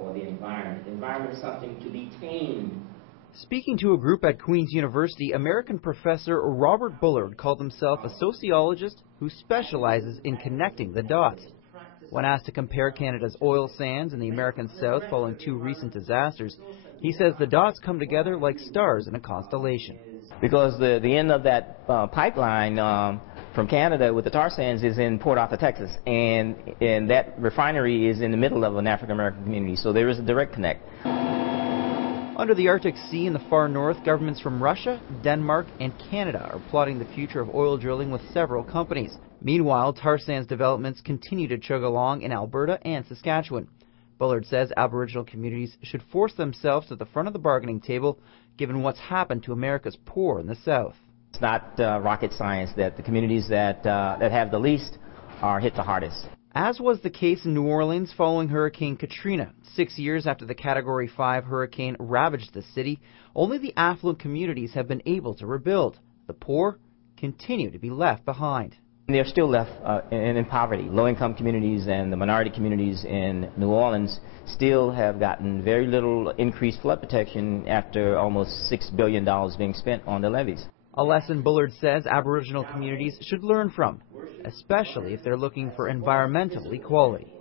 for the environment. The environment is something to be tamed. Speaking to a group at Queen's University, American professor Robert Bullard called himself a sociologist who specializes in connecting the dots. When asked to compare Canada's oil sands and the American South following two recent disasters, he says the dots come together like stars in a constellation. Because the end of that pipeline from Canada with the tar sands is in Port Arthur, Texas, and that refinery is in the middle of an African-American community, so there is a direct connect. Under the Arctic Sea in the far north, governments from Russia, Denmark, and Canada are plotting the future of oil drilling with several companies. Meanwhile, tar sands developments continue to chug along in Alberta and Saskatchewan. Bullard says Aboriginal communities should force themselves to the front of the bargaining table, given what's happened to America's poor in the South. It's not rocket science that the communities that have the least are hit the hardest. As was the case in New Orleans following Hurricane Katrina. 6 years after the Category 5 hurricane ravaged the city, only the affluent communities have been able to rebuild. The poor continue to be left behind. They're still left in poverty. Low-income communities and the minority communities in New Orleans still have gotten very little increased flood protection after almost $6 billion being spent on the levees. A lesson Bullard says Aboriginal communities should learn from, especially if they're looking for environmental equality.